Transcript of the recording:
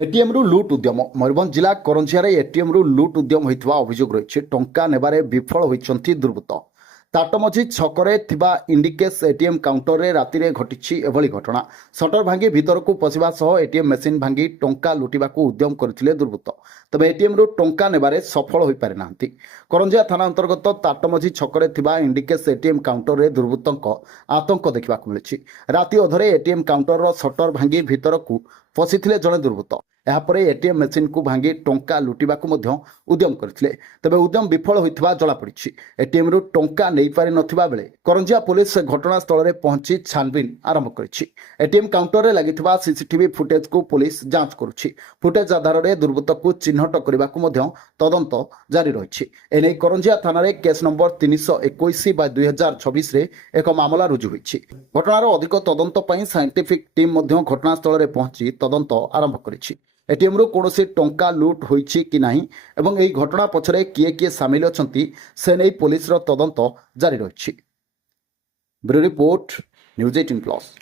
ATM रु लुट उद्यम मयूरभंज जिला करंजिया एटीएम रु लुट उद्यम होता अभियोग रही टंका नेबारे विफल होती दुर्बृत्त ताटमझी छकरे थिबा इंडिकेस एटीएम काउंटर रे राति रे घटिछि एभली घटना सटर भांगी भीतर को पशिबा सह एटीएम मेसिन भांगी टंका लुटिबाकू उद्यम करथिले दुर्बृत्त तबे एटीएम रु टंका नेबारे सफल होई पारि नांती करंजिया थाना अंतर्गत ताटमझी छकरे थिबा इंडिकेस एटीएम काउंटर रे दुर्बृत्तक आतंक देखिबाकू मिलिछि राति अधरे एटीएम काउंटर रो सटर भांगी भीतर को पशिथिले जणे दुर्बृत्त यापरे एटीएम मेसिन को भांगी टंका लुटिबाकू मध्य उद्यम करथिले तबे उद्यम विफल होइथिबा जला पड़िछि एटीएम रु टंका नै पारि नथिबा बेले करंजिया पुलिस घटनास्थल रे पहुंची छानबीन आरंभ करिछि एटीएम काउंटर रे लागिथिबा सीसीटीवी फुटेज को पुलिस जांच करुछि फुटेज आधार रे दुर्बृत्त को चिन्हट करबाकू मध्य तदंत जारी रहिछि एनै करंजिया थाना रे केस नंबर 321/2026 रे एक मामला रुजु होइछि घटनार अधिक तदंत पई साइंटिफिक टीम मध्य घटनास्थल रे पहुंची तदंत आरंभ करिछि एटीएम रु कोनोसी टंका लुट होइछि कि नाही एवं एई घटना पछरे किए किए सामिल अछंती से नै पुलिस रो तदंत जारी रहिछि। Bureau report news 18 plus.